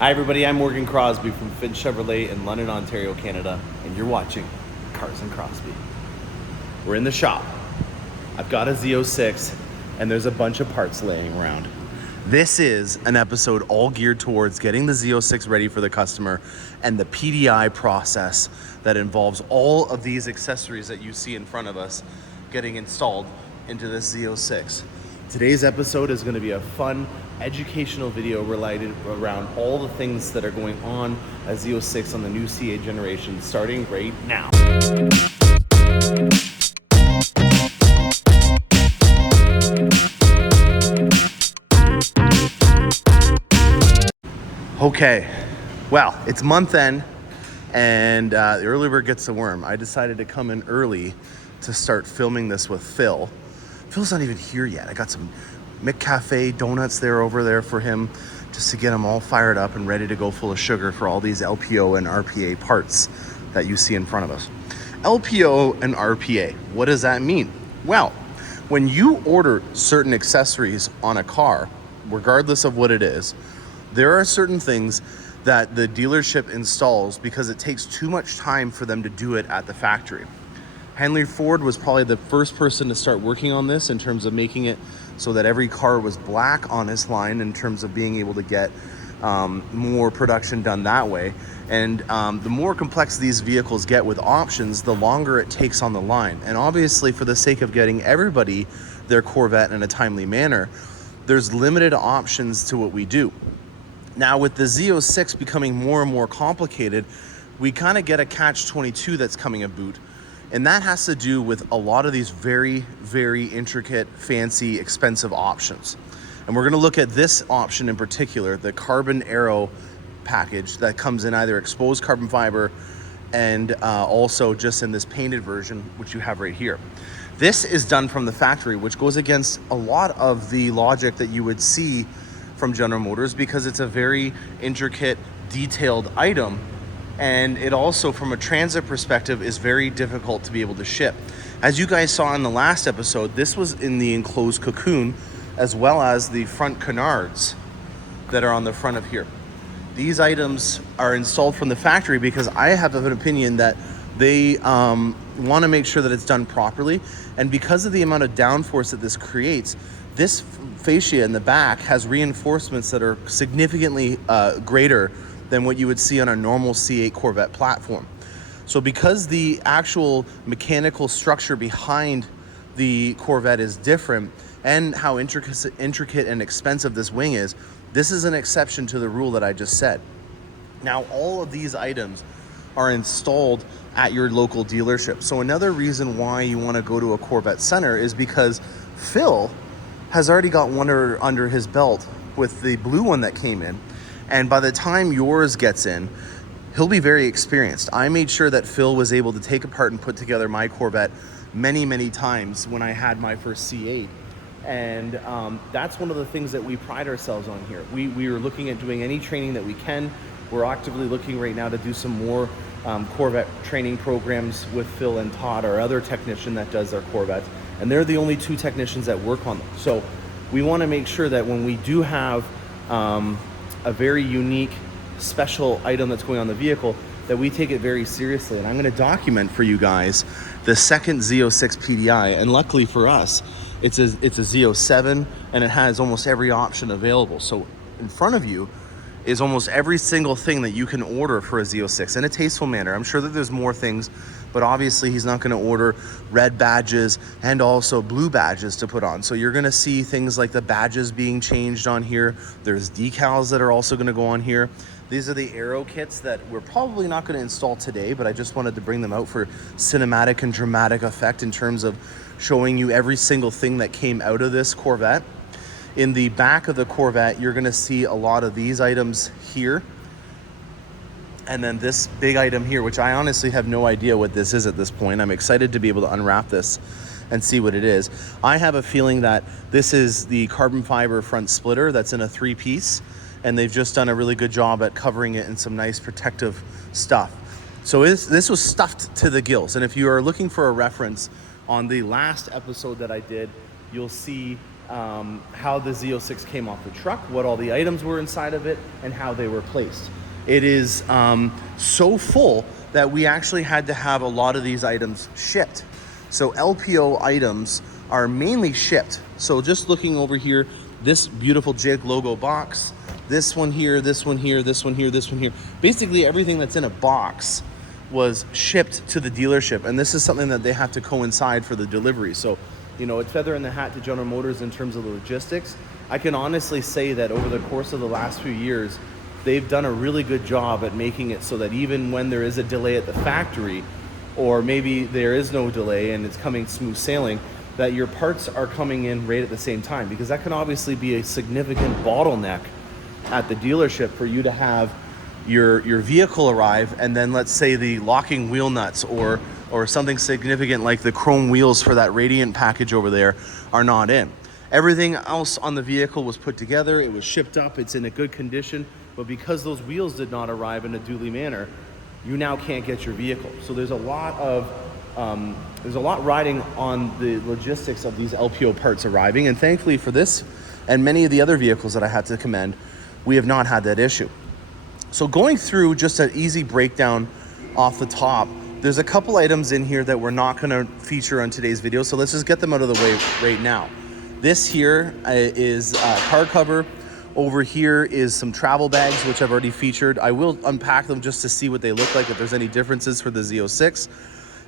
Hi everybody, I'm Crosbie from Finch Chevrolet in London, Ontario, Canada, and you're watching Cars and Crosbie. We're in the shop. I've got a Z06 and there's a bunch of parts laying around. This is an episode all geared towards getting the Z06 ready for the customer and the PDI process that involves all of these accessories that you see in front of us getting installed into this Z06. Today's episode is going to be a fun, educational video related around all the things that are going on at Z06 on the new C8 generation, starting right now. Okay, well, it's month end, and the early bird gets the worm. I decided to come in early to start filming this with Phil. Phil's not even here yet. I got some McCafe donuts over there for him, just to get him all fired up and ready to go full of sugar for all these LPO and RPA parts that you see in front of us. LPO and RPA, what does that mean? Well, when you order certain accessories on a car, regardless of what it is, there are certain things that the dealership installs because it takes too much time for them to do it at the factory. Henry Ford was probably the first person to start working on this in terms of making it so that every car was black on his line in terms of being able to get more production done that way. And the more complex these vehicles get with options, the longer it takes on the line. And obviously, for the sake of getting everybody their Corvette in a timely manner, there's limited options to what we do. Now, with the Z06 becoming more and more complicated, we kind of get a catch-22 that's coming about. And that has to do with a lot of these very, very intricate, fancy, expensive options. And we're going to look at this option in particular, the Carbon Aero package that comes in either exposed carbon fiber and also just in this painted version, which you have right here. This is done from the factory, which goes against a lot of the logic that you would see from General Motors because it's a very intricate, detailed item. And it also, from a transit perspective, is very difficult to be able to ship. As you guys saw in the last episode, this was in the enclosed cocoon, as well as the front canards that are on the front of here. These items are installed from the factory because I have an opinion that they want to make sure that it's done properly. And because of the amount of downforce that this creates, this fascia in the back has reinforcements that are significantly greater than what you would see on a normal C8 Corvette platform. So because the actual mechanical structure behind the Corvette is different and how intricate and expensive this wing is, this is an exception to the rule that I just said. Now, all of these items are installed at your local dealership. So another reason why you want to go to a Corvette Center is because Phil has already got one under his belt with the blue one that came in. And by the time yours gets in, he'll be very experienced. I made sure that Phil was able to take apart and put together my Corvette many, many times when I had my first C8. And that's one of the things that we pride ourselves on here. We are looking at doing any training that we can. We're actively looking right now to do some more Corvette training programs with Phil and Todd, our other technician that does our Corvettes. And they're the only two technicians that work on them. So we want to make sure that when we do have a very unique, special item that's going on the vehicle, that we take it very seriously. And I'm going to document for you guys the second Z06 PDI. And luckily for us, it's a Z07 and it has almost every option available. So in front of you is almost every single thing that you can order for a Z06 in a tasteful manner. I'm sure that there's more things, but obviously he's not going to order red badges and also blue badges to put on. So you're going to see things like the badges being changed on here. There's decals that are also going to go on here. These are the aero kits that we're probably not going to install today, but I just wanted to bring them out for cinematic and dramatic effect in terms of showing you every single thing that came out of this Corvette. In the back of the Corvette, you're going to see a lot of these items here. And then this big item here, which I honestly have no idea what this is at this point. I'm excited to be able to unwrap this and see what it is. I have a feeling that this is the carbon fiber front splitter that's in a 3-piece, and they've just done a really good job at covering it in some nice protective stuff. So this was stuffed to the gills. And if you are looking for a reference on the last episode that I did, you'll see how the Z06 came off the truck, what all the items were inside of it, and how they were placed. It is so full that we actually had to have a lot of these items shipped. So LPO items are mainly shipped. So just looking over here, this beautiful JIG logo box, this one here, this one here, this one here, this one here. Basically everything that's in a box was shipped to the dealership, and this is something that they have to coincide for the delivery. So, you know, it's feather in the hat to General Motors in terms of the logistics. I can honestly say that over the course of the last few years, they've done a really good job at making it so that even when there is a delay at the factory, or maybe there is no delay and it's coming smooth sailing, that your parts are coming in right at the same time, because that can obviously be a significant bottleneck at the dealership for you to have your vehicle arrive, and then let's say the locking wheel nuts or something significant like the chrome wheels for that Radiant package over there are not in. Everything else on the vehicle was put together, it was shipped up, it's in a good condition, but because those wheels did not arrive in a duly manner, you now can't get your vehicle. So there's a lot riding on the logistics of these LPO parts arriving, and thankfully for this and many of the other vehicles that I had to commend, we have not had that issue. So going through just an easy breakdown off the top, there's a couple items in here that we're not gonna feature on today's video, so let's just get them out of the way right now. This here is a car cover. Over here is some travel bags, which I've already featured. I will unpack them just to see what they look like, if there's any differences for the Z06.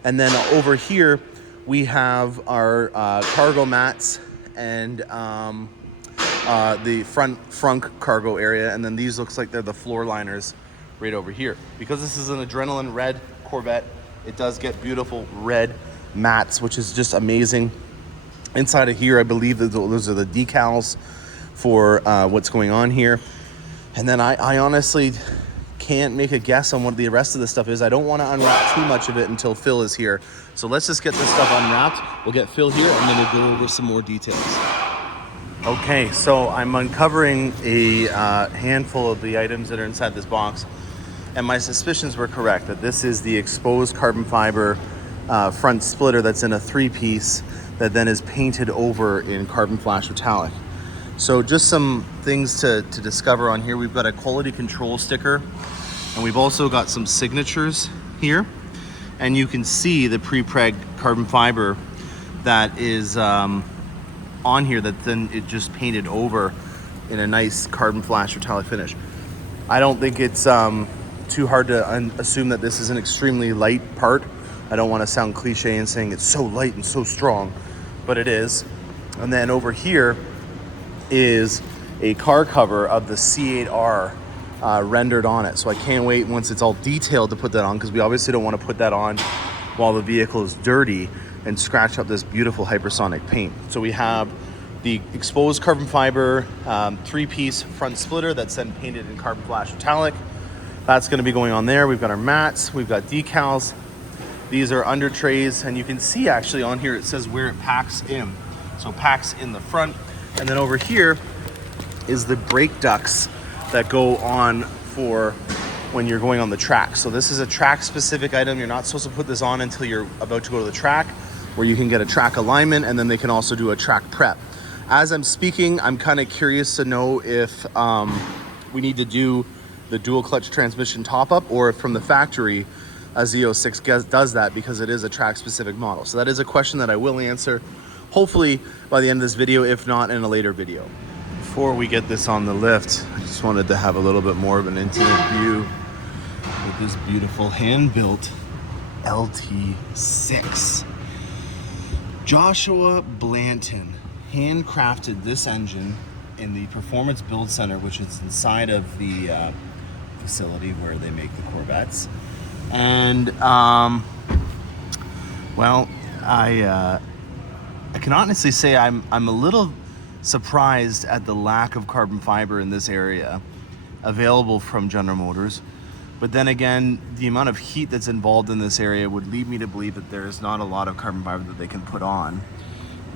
And then over here, we have our cargo mats and the front cargo area. And then these looks like they're the floor liners right over here. Because this is an Adrenaline Red Corvette, it does get beautiful red mats, which is just amazing. Inside of here, I believe that those are the decals for what's going on here. And then I honestly can't make a guess on what the rest of the stuff is. I don't want to unwrap too much of it until Phil is here. So let's just get this stuff unwrapped. We'll get Phil here and then we'll go over some more details. Okay, so I'm uncovering a handful of the items that are inside this box. And my suspicions were correct, that this is the exposed carbon fiber front splitter that's in a 3-piece that then is painted over in carbon flash metallic. So just some things to discover on here. We've got a quality control sticker, and we've also got some signatures here. And you can see the pre-preg carbon fiber that is on here, that then it just painted over in a nice carbon flash metallic finish. I don't think it's too hard to assume that this is an extremely light part. I don't want to sound cliche in saying it's so light and so strong, but it is. And then over here is a car cover of the C8R rendered on it. So I can't wait once it's all detailed to put that on, because we obviously don't want to put that on while the vehicle is dirty and scratch up this beautiful hypersonic paint. So we have the exposed carbon fiber 3-piece front splitter that's then painted in carbon flash metallic. That's going to be going on there. We've got our mats, we've got decals. These are under trays, and you can see actually on here it says where it packs in. So packs in the front. And then over here is the brake ducts that go on for when you're going on the track. So this is a track specific item. You're not supposed to put this on until you're about to go to the track, where you can get a track alignment, and then they can also do a track prep. As I'm speaking, I'm kind of curious to know if we need to do the dual clutch transmission top up, or if from the factory a Z06 does that, because it is a track specific model. So that is a question that I will answer hopefully by the end of this video, if not in a later video. Before we get this on the lift, I just wanted to have a little bit more of an intimate view with this beautiful hand-built LT6. Joshua Blanton handcrafted this engine in the Performance Build Center, which is inside of the facility where they make the Corvettes. And well, I can honestly say I'm a little surprised at the lack of carbon fiber in this area available from General Motors. But then again, the amount of heat that's involved in this area would lead me to believe that there's not a lot of carbon fiber that they can put on.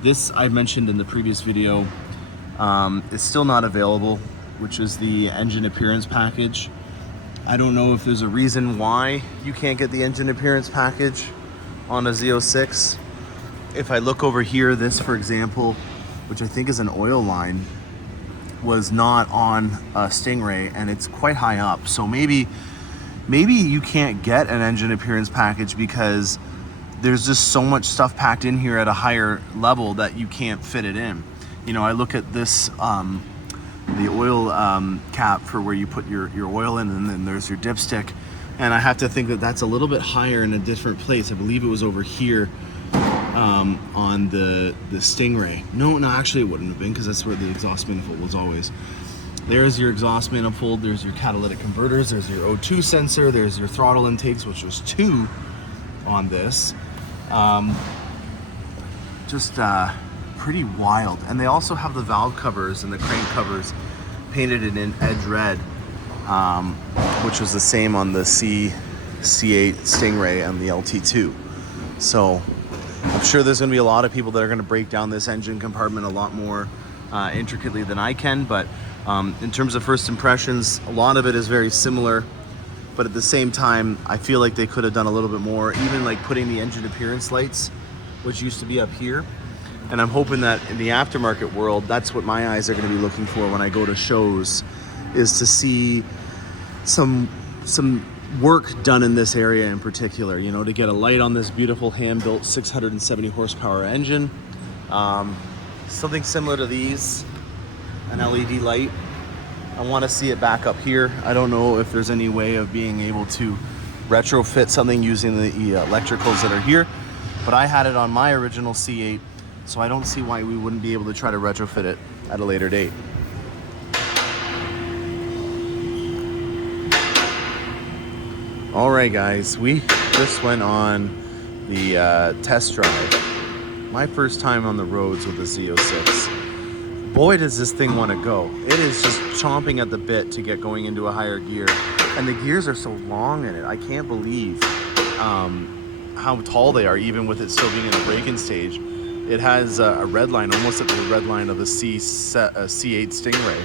This I mentioned in the previous video is still not available, which is the engine appearance package. I don't know if there's a reason why you can't get the engine appearance package on a Z06. If I look over here, this, for example, which I think is an oil line, was not on a Stingray, and it's quite high up. So maybe you can't get an engine appearance package because there's just so much stuff packed in here at a higher level that you can't fit it in. You know, I look at this, the oil cap for where you put your oil in, and then there's your dipstick, and I have to think that that's a little bit higher in a different place. I believe it was over here on the Stingray. No, actually it wouldn't have been, because that's where the exhaust manifold was always. There's your exhaust manifold, there's your catalytic converters, there's your O2 sensor, there's your throttle intakes, which was 2 on this. Just pretty wild. And they also have the valve covers and the crank covers painted in edge red, which was the same on the C8 Stingray and the LT2. So I'm sure there's going to be a lot of people that are going to break down this engine compartment a lot more intricately than I can, but in terms of first impressions, a lot of it is very similar, but at the same time, I feel like they could have done a little bit more, even like putting the engine appearance lights, which used to be up here. And I'm hoping that in the aftermarket world, that's what my eyes are going to be looking for when I go to shows, is to see some work done in this area in particular, you know, to get a light on this beautiful hand-built 670 horsepower engine. Something similar to these, an LED light. I want to see it back up here. I don't know if there's any way of being able to retrofit something using the electricals that are here, but I had it on my original C8, so I don't see why we wouldn't be able to try to retrofit it at a later date. All right, guys, we just went on the test drive. My first time on the roads with the Z06. Boy, does this thing want to go. It is just chomping at the bit to get going into a higher gear. And the gears are so long in it. I can't believe how tall they are, even with it still being in the braking stage. It has a red line, almost at the red line of the C8 Stingray.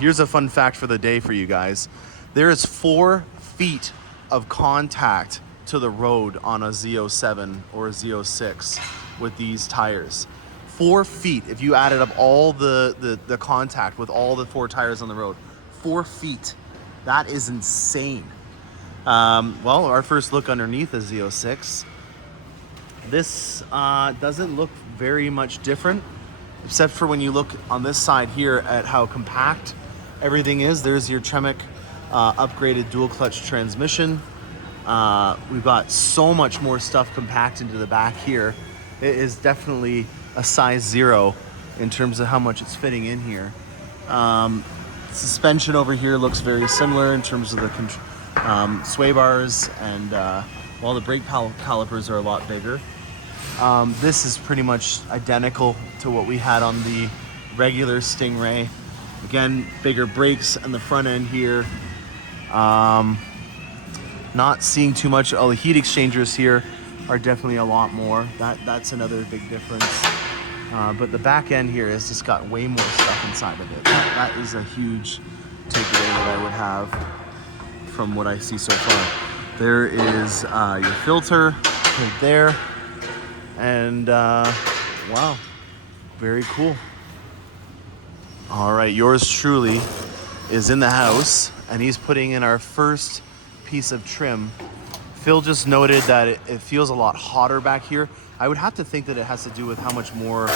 Here's a fun fact for the day for you guys. There is 4 feet of contact to the road on a Z07 or a Z06 with these tires. 4 feet. If you added up all the contact with all the 4 tires on the road, 4 feet. That is insane. Well, our first look underneath the Z06. This doesn't look very much different, except for when you look on this side here at how compact everything is. There's your Tremec upgraded dual clutch transmission. We've got so much more stuff compacted into the back here. It is definitely a size 0 in terms of how much it's fitting in here. Suspension over here looks very similar in terms of the sway bars, and while the brake calipers are a lot bigger. This is pretty much identical to what we had on the regular Stingray. Again, bigger brakes on the front end here. Not seeing too much. Oh, the heat exchangers here are definitely a lot more. That's another big difference. But the back end here has just got way more stuff inside of it. That is a huge takeaway that I would have from what I see so far. There is your filter right there. And wow, very cool. All right, yours truly is in the house, and he's putting in our first piece of trim. Phil just noted that it feels a lot hotter back here. I would have to think that it has to do with how much more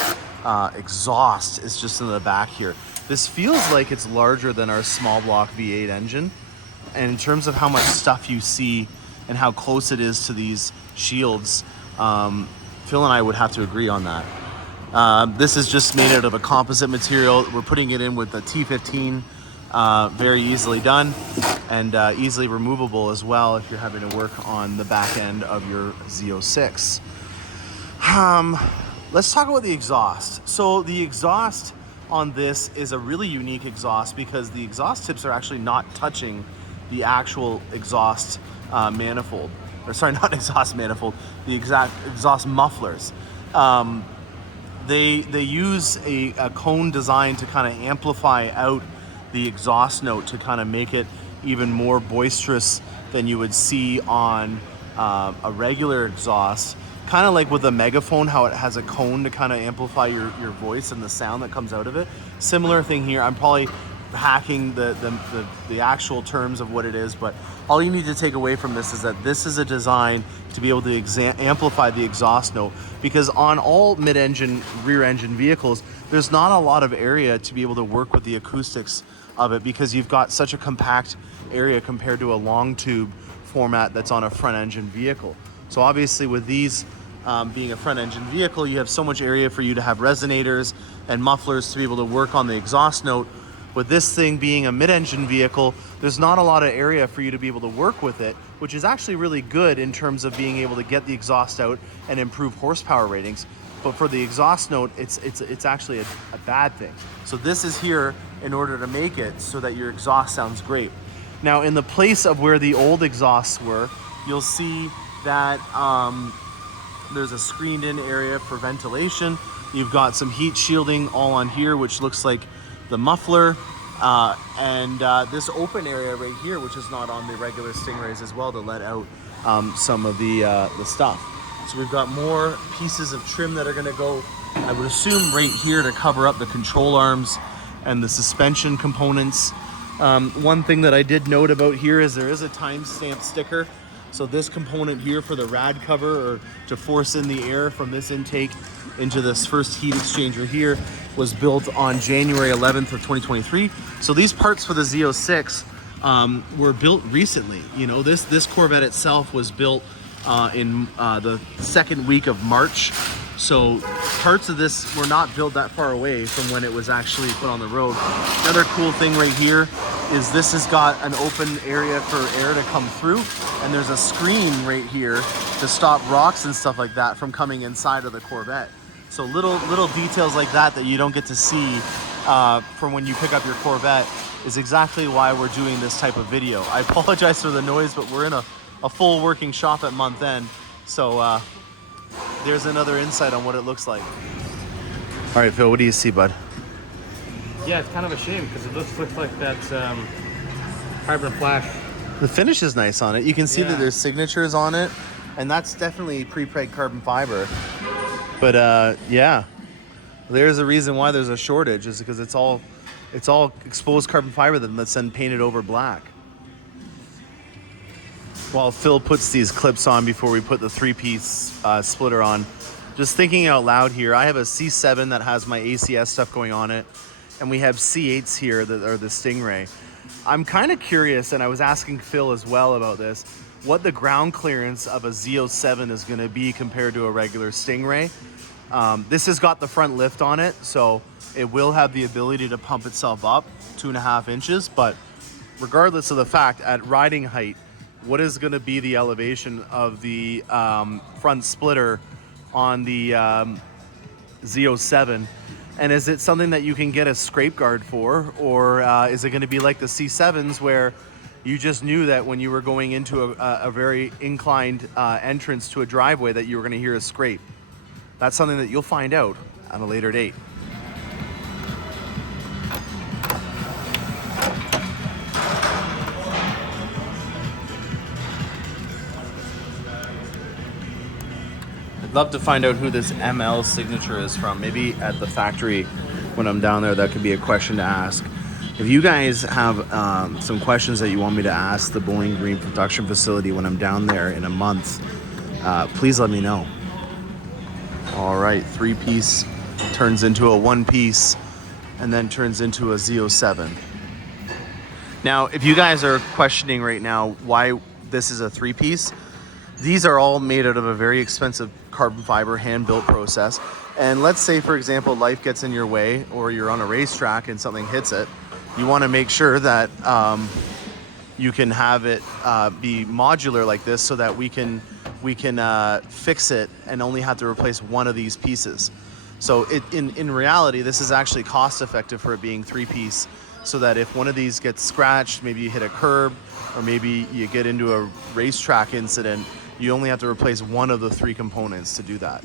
exhaust is just in the back here. This feels like it's larger than our small block V8 engine. And in terms of how much stuff you see and how close it is to these shields, Phil and I would have to agree on that. This is just made out of a composite material. We're putting it in with the T15. Very easily done, and easily removable as well if you're having to work on the back end of your Z06. Let's talk about the exhaust. So the exhaust on this is a really unique exhaust because the exhaust tips are actually not touching the actual exhaust manifold. Or sorry, not exhaust manifold, the exact exhaust mufflers. They use a cone design to kind of amplify out the exhaust note to kind of make it even more boisterous than you would see on a regular exhaust, kind of like with a megaphone, how it has a cone to kind of amplify your voice and the sound that comes out of it. Similar thing here. I'm probably hacking the actual terms of what it is, but all you need to take away from this is that this is a design to be able to amplify the exhaust note, because on all mid-engine, rear-engine vehicles, there's not a lot of area to be able to work with the acoustics of it, because you've got such a compact area compared to a long tube format that's on a front-engine vehicle. So obviously with these being a front-engine vehicle, you have so much area for you to have resonators and mufflers to be able to work on the exhaust note. With this thing being a mid-engine vehicle, there's not a lot of area for you to be able to work with it, which is actually really good in terms of being able to get the exhaust out and improve horsepower ratings. But for the exhaust note, it's actually a bad thing. So this is here in order to make it so that your exhaust sounds great. Now, in the place of where the old exhausts were, you'll see that there's a screened-in area for ventilation. You've got some heat shielding all on here, which looks like the muffler, and this open area right here, which is not on the regular Stingrays as well, to let out some of the stuff. So we've got more pieces of trim that are going to go, I would assume, right here to cover up the control arms and the suspension components. One thing that I did note about here is there is a timestamp sticker. So this component here for the rad cover, or to force in the air from this intake into this first heat exchanger here, was built on January 11th of 2023. So these parts for the Z06 were built recently. You know, this Corvette itself was built in the second week of March. So parts of this were not built that far away from when it was actually put on the road. Another cool thing right here is this has got an open area for air to come through, and there's a screen right here to stop rocks and stuff like that from coming inside of the Corvette. So little details like that that you don't get to see from when you pick up your Corvette is exactly why we're doing this type of video. I apologize for the noise, but we're in a full working shop at month end. So there's another insight on what it looks like. All right, Phil, what do you see, bud? Yeah, it's kind of a shame because it looks like that's carbon flash. The finish is nice on it. You can see that there's signatures on it, and that's definitely pre-preg carbon fiber. But yeah, there's a reason why there's a shortage, is because it's all exposed carbon fiber that's then painted over black. While Phil puts these clips on before we put the three-piece splitter on, just thinking out loud here, I have a C7 that has my ACS stuff going on it, and we have C8s here that are the Stingray. I'm kind of curious, and I was asking Phil as well about this, what the ground clearance of a Z07 is going to be compared to a regular Stingray. This has got the front lift on it, so it will have the ability to pump itself up 2.5 inches, but regardless of the fact, at riding height, what is going to be the elevation of the front splitter on the Z07? And is it something that you can get a scrape guard for, or is it going to be like the C7s where you just knew that when you were going into a very inclined entrance to a driveway that you were going to hear a scrape? That's something that you'll find out at a later date. I'd love to find out who this ML signature is from. Maybe at the factory when I'm down there, that could be a question to ask. If you guys have some questions that you want me to ask the Bowling Green production facility when I'm down there in a month, please let me know. All right, 3-piece turns into a 1-piece and then turns into a Z07. Now, if you guys are questioning right now why this is a 3-piece, these are all made out of a very expensive carbon fiber hand-built process. And let's say, for example, life gets in your way, or you're on a racetrack and something hits it. You want to make sure that you can have it be modular like this, so that we can fix it and only have to replace one of these pieces. So in reality, this is actually cost effective for it being 3-piece, so that if one of these gets scratched, maybe you hit a curb, or maybe you get into a racetrack incident, you only have to replace one of the 3 components to do that.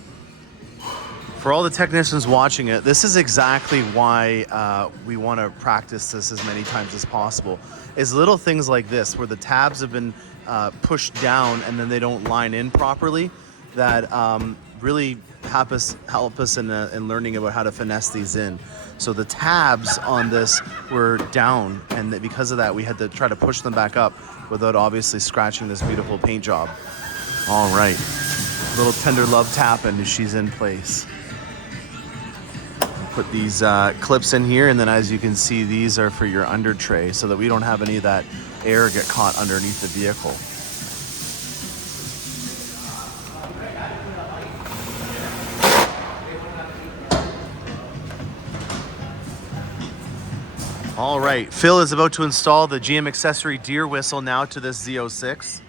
For all the technicians watching it, this is exactly why we want to practice this as many times as possible. Is little things like this, where the tabs have been pushed down and then they don't line in properly. that really help us in learning about how to finesse these in. So the tabs on this were down, and because of that, we had to try to push them back up without obviously scratching this beautiful paint job. All right, little tender love tapping as she's in place. Put these clips in here, and then as you can see, these are for your under tray so that we don't have any of that air get caught underneath the vehicle. All right, Phil is about to install the GM accessory deer whistle now to this Z06.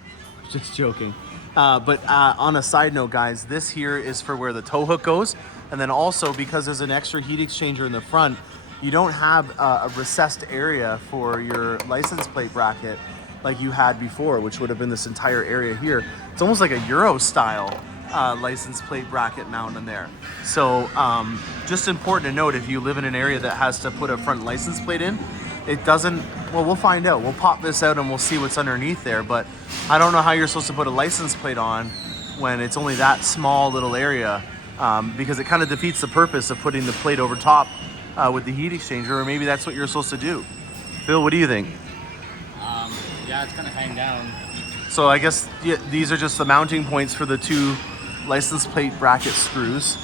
Just joking. But on a side note, guys, this here is for where the tow hook goes. And then also, because there's an extra heat exchanger in the front, you don't have a recessed area for your license plate bracket like you had before, which would have been this entire area here. It's almost like a Euro style license plate bracket mount in there. So just important to note, if you live in an area that has to put a front license plate in, it doesn't, well, we'll find out. We'll pop this out and we'll see what's underneath there, but I don't know how you're supposed to put a license plate on when it's only that small little area, because it kind of defeats the purpose of putting the plate over top with the heat exchanger, or maybe that's what you're supposed to do. Phil, what do you think? Yeah, it's gonna hang down. So I guess these are just the mounting points for the two license plate bracket screws,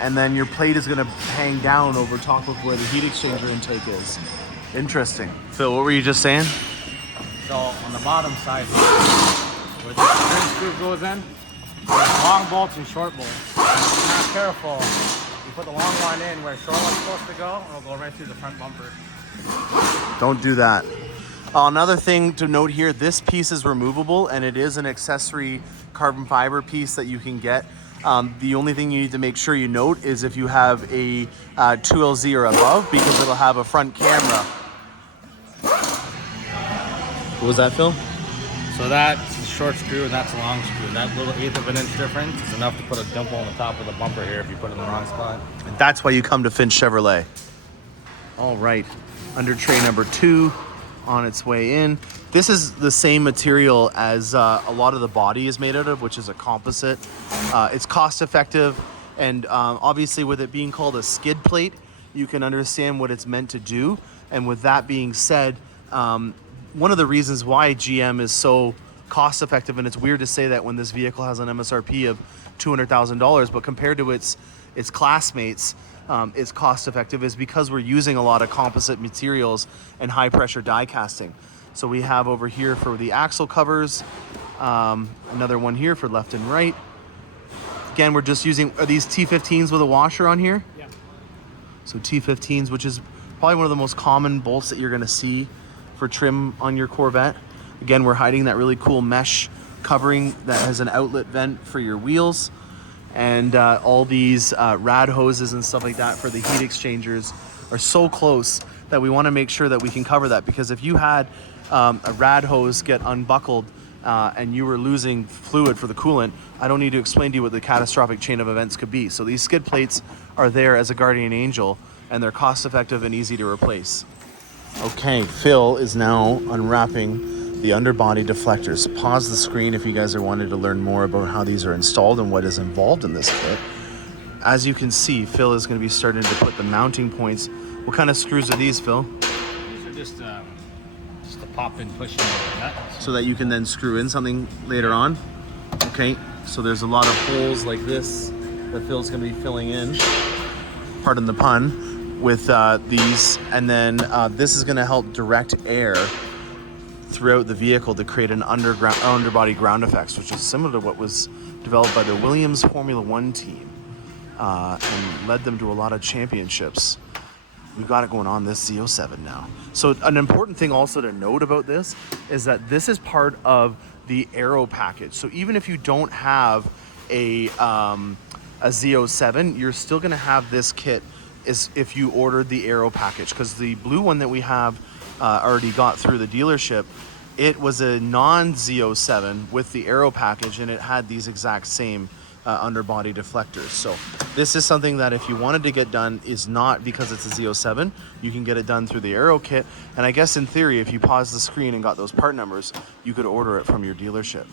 and then your plate is going to hang down over top of where the heat exchanger intake is. Interesting. Phil, what were you just saying? So on the bottom side, where the spring screw goes in, there's long bolts and short bolts. If you're not careful, you put the long one in where short one's supposed to go, and it'll go right through the front bumper. Don't do that. Another thing to note here, this piece is removable, and it is an accessory carbon fiber piece that you can get. The only thing you need to make sure you note is if you have a 2LZ or above, because it'll have a front camera. What was that, Phil? So that's a short screw and that's a long screw. That little 1/8 of an inch difference is enough to put a dimple on the top of the bumper here if you put it in the wrong spot. And that's why you come to Finch Chevrolet. All right, under tray number 2 on its way in. This is the same material as a lot of the body is made out of, which is a composite. It's cost effective, and obviously with it being called a skid plate, you can understand what it's meant to do. And with that being said, one of the reasons why GM is so cost effective, and it's weird to say that when this vehicle has an MSRP of $200,000, but compared to its classmates, it's cost effective, is because we're using a lot of composite materials and high pressure die casting. So we have over here for the axle covers, another one here for left and right. Again, we're just using, are these T15s with a washer on here? Yeah. So T15s, which is probably one of the most common bolts that you're gonna see for trim on your Corvette. Again, we're hiding that really cool mesh covering that has an outlet vent for your wheels. And all these rad hoses and stuff like that for the heat exchangers are so close that we want to make sure that we can cover that, because if you had a rad hose get unbuckled and you were losing fluid for the coolant, I don't need to explain to you what the catastrophic chain of events could be. So these skid plates are there as a guardian angel, and they're cost effective and easy to replace. Okay, Phil is now unwrapping the underbody deflectors. Pause the screen if you guys are wanting to learn more about how these are installed and what is involved in this kit. As you can see, Phil is going to be starting to put the mounting points. What kind of screws are these, Phil? These are just a pop and push in the nut. So that you can then screw in something later on. Okay, so there's a lot of holes like this that Phil's going to be filling in, pardon the pun, with these. And then this is going to help direct air throughout the vehicle to create an underbody ground effects, which is similar to what was developed by the Williams Formula One team and led them to a lot of championships. We've got it going on this Z07 now. So an important thing also to note about this is that this is part of the aero package. So even if you don't have a Z07, you're still gonna have this kit is if you ordered the aero package, because the blue one that we have already got through the dealership, it was a non-Z07 with the aero package, and it had these exact same underbody deflectors. So this is something that if you wanted to get done, is not because it's a Z07, you can get it done through the aero kit. And I guess in theory, if you pause the screen and got those part numbers, you could order it from your dealership.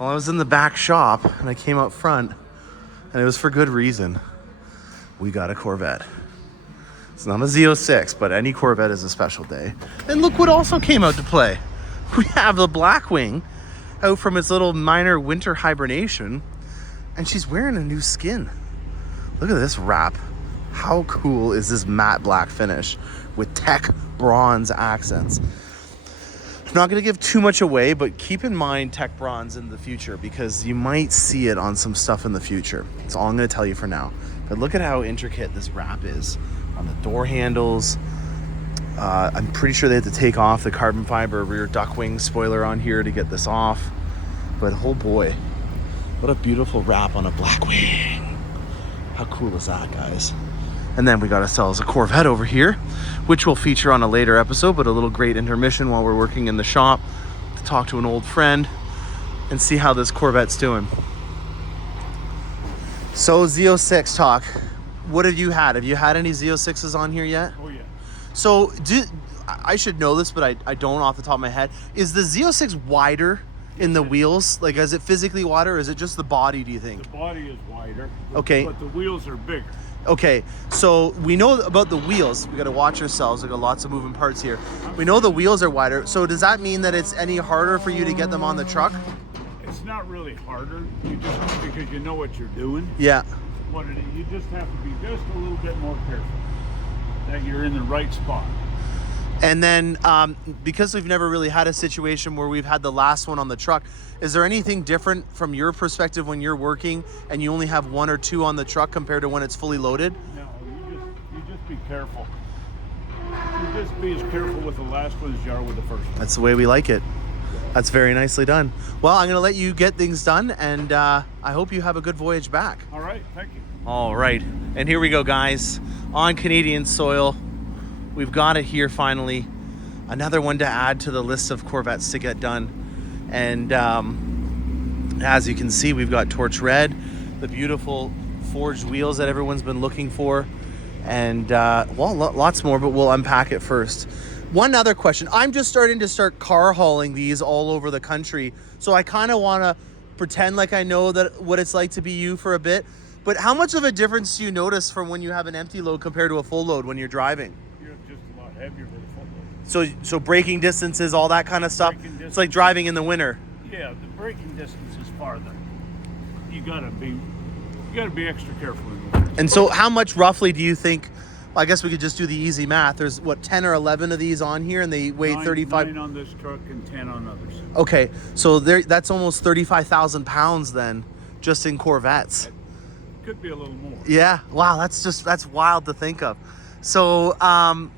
Well, I was in the back shop and I came out front, and it was for good reason. We got a Corvette. It's not a Z06, but any Corvette is a special day. And look what also came out to play. We have the Blackwing out from its little minor winter hibernation, and she's wearing a new skin. Look at this wrap. How cool is this matte black finish with tech bronze accents? I'm not going to give too much away, but keep in mind tech bronze in the future, because you might see it on some stuff in the future. That's all I'm going to tell you for now. But look at how intricate this wrap is on the door handles. I'm pretty sure they had to take off the carbon fiber rear duck wing spoiler on here to get this off. But oh boy, what a beautiful wrap on a Blackwing. How cool is that, guys? And then we got ourselves a Corvette over here, which we'll feature on a later episode, but a little great intermission while we're working in the shop to talk to an old friend and see how this Corvette's doing. So Z06 talk. What have you had? Have you had any Z06s on here yet? Oh, yeah. So I should know this, but I don't off the top of my head. Is the Z06 wider in the wheels? Like, is it physically wider, or is it just the body, do you think? The body is wider. Okay. But the wheels are bigger. Okay, so we know about the wheels. We got to watch ourselves. We got lots of moving parts here. We know the wheels are wider. So does that mean that it's any harder for you to get them on the truck? It's not really harder. You just because you know what you're doing. Yeah. What it is, you just have to be just a little bit more careful that you're in the right spot. And then because we've never really had a situation where we've had the last one on the truck, is there anything different from your perspective when you're working and you only have one or two on the truck compared to when it's fully loaded? No, you just be careful. You just be as careful with the last one as you are with the first one. That's the way we like it. That's very nicely done. Well, I'm going to let you get things done, and I hope you have a good voyage back. All right, thank you. All right, and here we go, guys. On Canadian soil, we've got it here finally. Another one to add to the list of Corvettes to get done. And as you can see, we've got torch red, the beautiful forged wheels that everyone's been looking for, and well, lots more, but we'll unpack it first. One other question. I'm just starting to car hauling these all over the country, so I kind of want to pretend like I know that what it's like to be you for a bit. But how much of a difference do you notice from when you have an empty load compared to a full load when you're driving? You're just a lot heavier with a full load. So braking distances, all that kind of stuff. It's like driving in the winter. Yeah, the braking distance is farther. You gotta be extra careful in the winter. And so how much roughly do you think? Well, I guess we could just do the easy math. There's what, 10 or 11 of these on here, and they weigh 35. 9 on this truck and 10 on others. Okay, so that's almost 35,000 pounds then, just in Corvettes. Could be a little more. Yeah, wow, that's wild to think of. So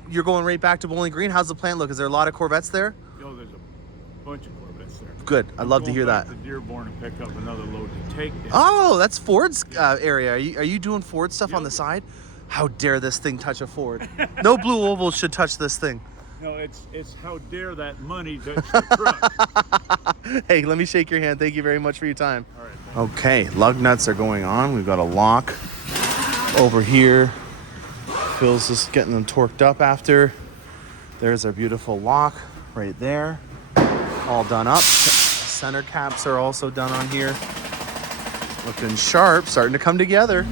you're going right back to Bowling Green. How's the plant look? Is there a lot of Corvettes there? Oh, there's a bunch of Corvettes there. Good, I'd love to hear that. To Dearborn and pick up another load to take down. Oh, that's Ford's area. Are you doing Ford stuff on the side? How dare this thing touch a Ford? No blue ovals should touch this thing. No, it's how dare that money touch the truck. Hey, let me shake your hand. Thank you very much for your time. All right. Okay, lug nuts are going on. We've got a lock over here. Phil's just getting them torqued up after. There's our beautiful lock right there. All done up. Center caps are also done on here. Looking sharp, starting to come together.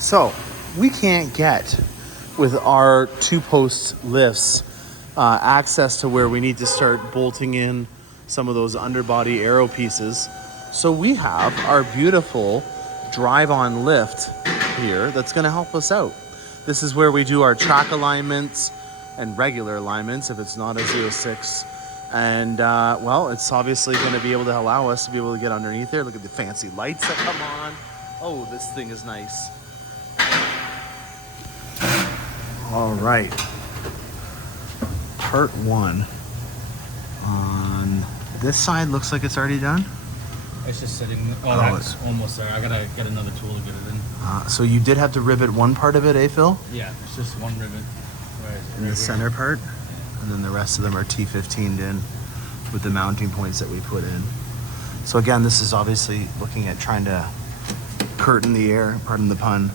So we can't get, with our 2-post lifts, access to where we need to start bolting in some of those underbody aero pieces. So we have our beautiful drive-on lift here that's going to help us out. This is where we do our track alignments and regular alignments if it's not a Z06. And well, it's obviously going to be able to allow us to be able to get underneath there. Look at the fancy lights that come on. Oh, this thing is nice. All right, part 1 on this side looks like it's already done. It's just sitting. That's almost there. I gotta get another tool to get it in. So you did have to rivet one part of it, eh, Phil? Yeah, it's just one rivet. In the center part? And then the rest of them are T15'd in with the mounting points that we put in. So again, this is obviously looking at trying to curtain the air, pardon the pun,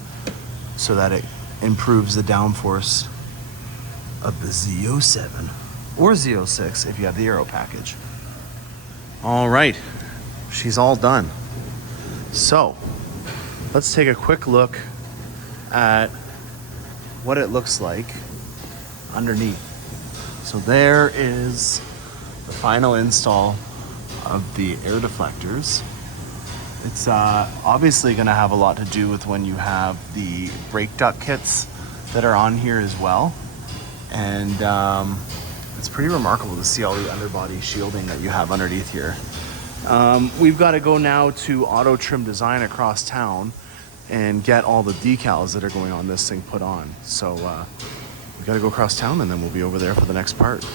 so that it improves the downforce of the Z07 or Z06 if you have the aero package. All right, she's all done. So let's take a quick look at what it looks like underneath. So there is the final install of the air deflectors. It's obviously going to have a lot to do with when you have the brake duct kits that are on here as well. And it's pretty remarkable to see all the underbody shielding that you have underneath here. We've got to go now to Auto Trim Design across town and get all the decals that are going on this thing put on. So we got to go across town and then we'll be over there for the next part.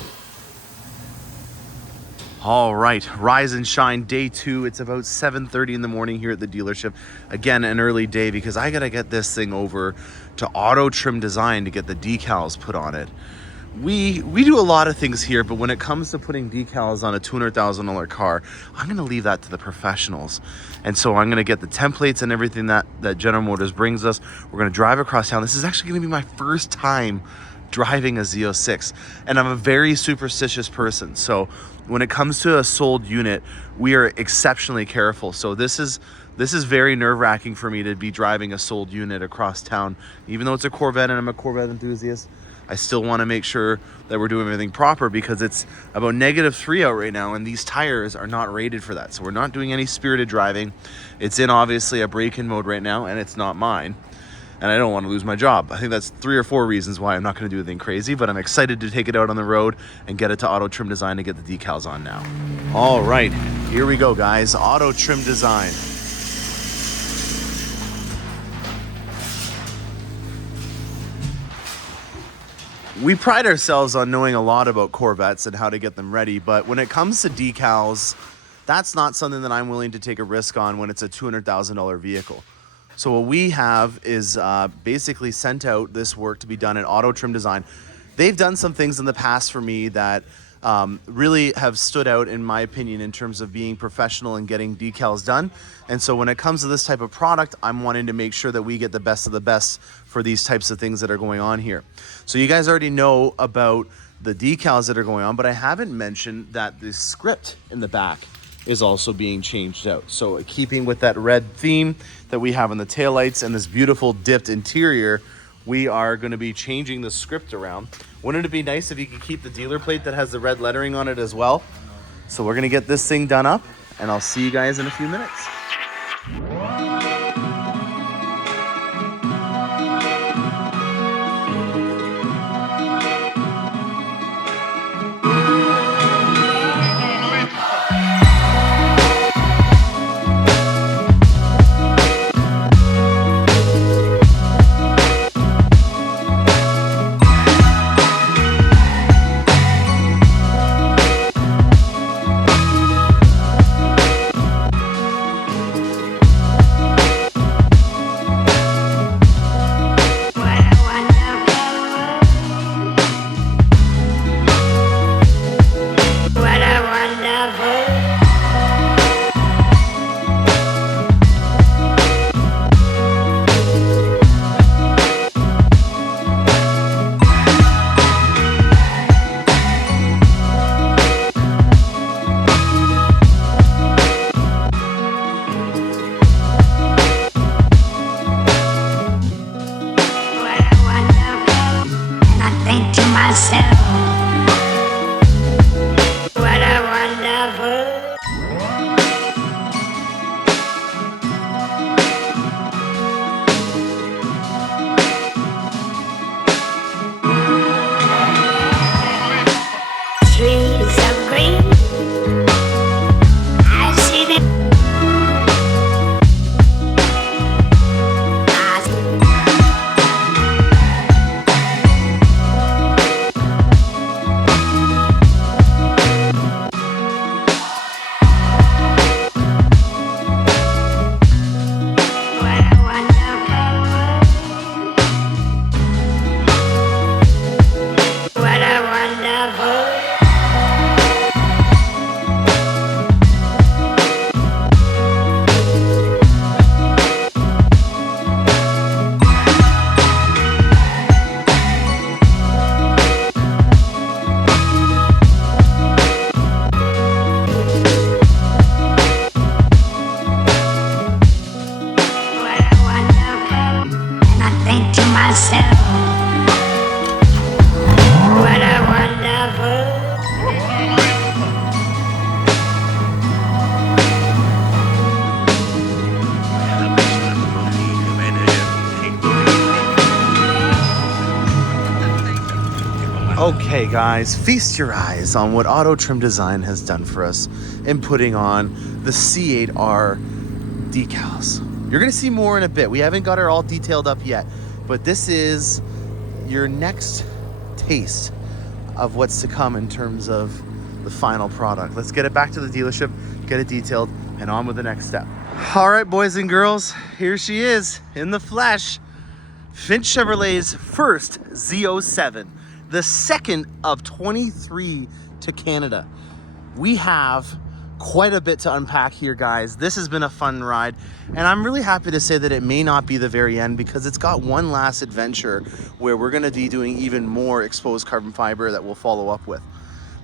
All right, rise and shine day 2. It's about 7:30 in the morning here at the dealership. Again, an early day because I gotta get this thing over to Auto Trim Design to get the decals put on it. We do a lot of things here, but when it comes to putting decals on a $200,000 car, I'm gonna leave that to the professionals. And so I'm gonna get the templates and everything that General Motors brings us. We're gonna drive across town. This is actually gonna be my first time driving a Z06, and I'm a very superstitious person. So when it comes to a sold unit, we are exceptionally careful. So this is very nerve-wracking for me to be driving a sold unit across town. Even though it's a Corvette and I'm a Corvette enthusiast, I still want to make sure that we're doing everything proper because it's about -3 out right now and these tires are not rated for that. So we're not doing any spirited driving. It's in obviously a break-in mode right now and it's not mine. And I don't want to lose my job. I think that's 3 or 4 reasons why I'm not going to do anything crazy, but I'm excited to take it out on the road and get it to Auto Trim Design to get the decals on now. All right, here we go, guys. Auto Trim Design. We pride ourselves on knowing a lot about Corvettes and how to get them ready, but when it comes to decals, that's not something that I'm willing to take a risk on when it's a $200,000 vehicle. So what we have is basically sent out this work to be done at Auto Trim Design. They've done some things in the past for me that really have stood out in my opinion in terms of being professional and getting decals done. And so when it comes to this type of product, I'm wanting to make sure that we get the best of the best for these types of things that are going on here. So you guys already know about the decals that are going on, but I haven't mentioned that the script in the back is also being changed out. So keeping with that red theme that we have in the taillights and this beautiful dipped interior, we are going to be changing the script around. Wouldn't it be nice if you could keep the dealer plate that has the red lettering on it as well? So we're going to get this thing done up and I'll see you guys in a few minutes. Okay guys, feast your eyes on what Auto Trim Design has done for us in putting on the C8R decals. You're gonna see more in a bit. We haven't got her all detailed up yet, but this is your next taste of what's to come in terms of the final product. Let's get it back to the dealership, get it detailed, and on with the next step. All right, boys and girls, here she is in the flesh. Finch Chevrolet's first Z07, the second of 23 to Canada. We have quite a bit to unpack here, guys. This has been a fun ride, and I'm really happy to say that it may not be the very end, because it's got one last adventure where we're gonna be doing even more exposed carbon fiber that we'll follow up with.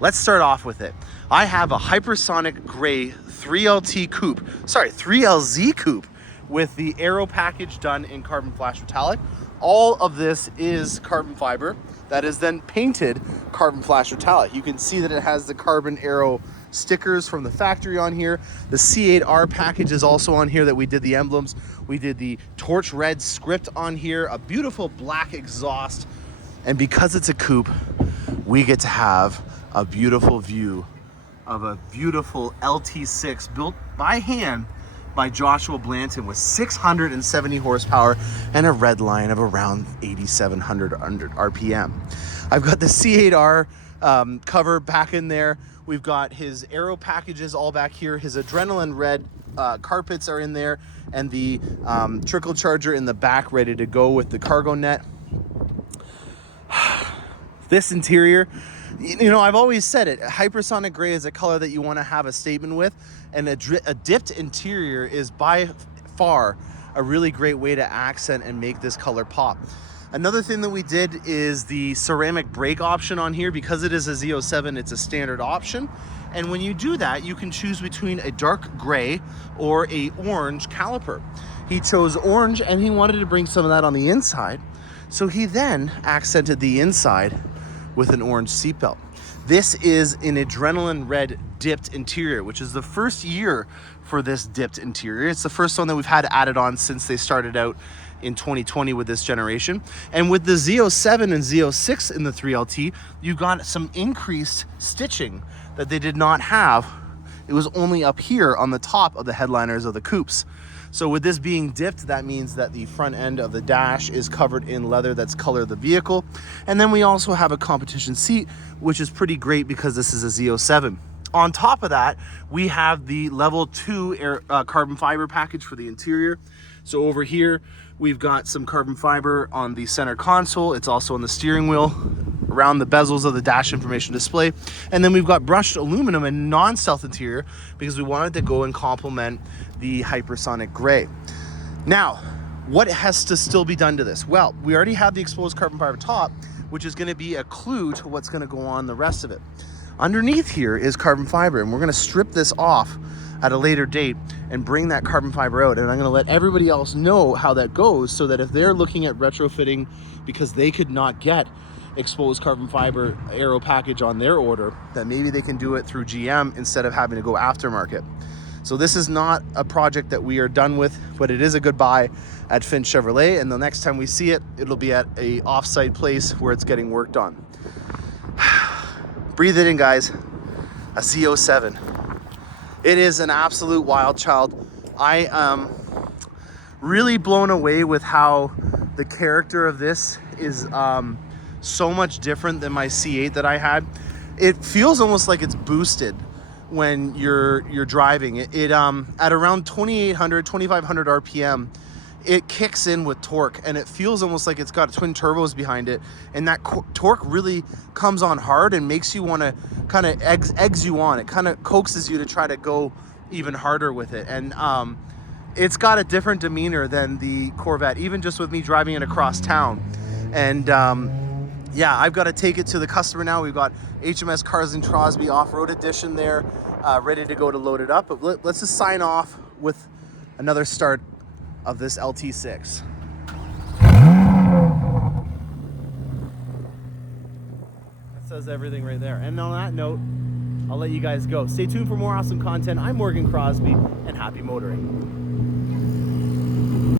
Let's start off with it. I have a hypersonic gray 3LZ coupe with the aero package done in carbon flash metallic. All of this is carbon fiber that is then painted carbon flash metallic. You can see that it has the carbon aero stickers from the factory on here. The C8R package is also on here that we did the emblems. We did the torch red script on here, a beautiful black exhaust. And because it's a coupe, we get to have a beautiful view of a beautiful LT6 built by hand by Joshua Blanton with 670 horsepower and a red line of around 8,700 RPM. I've got the C8R cover back in there. We've got his aero packages all back here. His Adrenaline Red carpets are in there, and the trickle charger in the back ready to go with the cargo net. This interior, you know, I've always said it, hypersonic gray is a color that you want to have a statement with, and a dipped interior is by far a really great way to accent and make this color pop. Another thing that we did is the ceramic brake option on here. Because it is a Z07, it's a standard option. And when you do that, you can choose between a dark gray or a orange caliper. He chose orange, and he wanted to bring some of that on the inside. So he then accented the inside with an orange seatbelt. This is an Adrenaline Red dipped interior, which is the first year for this dipped interior. It's the first one that we've had added on since they started out in 2020 with this generation. And with the Z07 and Z06 in the 3LT, you got some increased stitching that they did not have. It was only up here on the top of the headliners of the coupes. So with this being dipped, that means that the front end of the dash is covered in leather that's color of the vehicle. And then we also have a competition seat, which is pretty great because this is a Z07. On top of that, we have the level 2 carbon fiber package for the interior. So over here, we've got some carbon fiber on the center console. It's also on the steering wheel, around the bezels of the dash information display. And then we've got brushed aluminum and non-stealth interior because we wanted to go and complement the hypersonic gray. Now, what has to still be done to this? Well, we already have the exposed carbon fiber top, which is going to be a clue to what's going to go on the rest of it. Underneath here is carbon fiber, and we're going to strip this off at a later date and bring that carbon fiber out. And I'm going to let everybody else know how that goes, so that if they're looking at retrofitting because they could not get exposed carbon fiber aero package on their order, that maybe they can do it through GM instead of having to go aftermarket. So this is not a project that we are done with, but it is a good buy at Finch Chevrolet. And the next time we see it, it'll be at a off-site place where it's getting worked on. Breathe it in, guys. A Z07. It is an absolute wild child. I am really blown away with how the character of this is so much different than my C8 that I had. It feels almost like it's boosted when you're driving it. At around 2,500 RPM, it kicks in with torque, and it feels almost like it's got twin turbos behind it, and that torque really comes on hard and makes you want to kind of eggs you on. It kind of coaxes you to try to go even harder with it, and it's got a different demeanor than the Corvette, even just with me driving it across town. And yeah, I've got to take it to the customer now. We've got HMS Cars and Crosbie Off-Road Edition there, ready to go to load it up. But let's just sign off with another start of this LT6. That says everything right there. And on that note, I'll let you guys go. Stay tuned for more awesome content. I'm Morgan Crosby, and happy motoring.